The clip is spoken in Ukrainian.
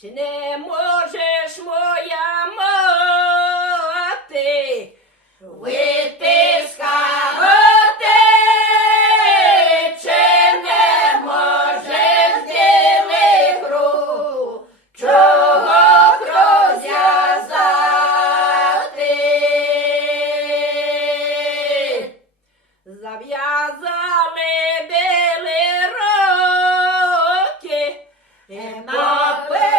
Чи не можеш, моя мати, витискати, чи не можеш білих рук, чого розв'язати? Зав'язали білі руки, зав'язали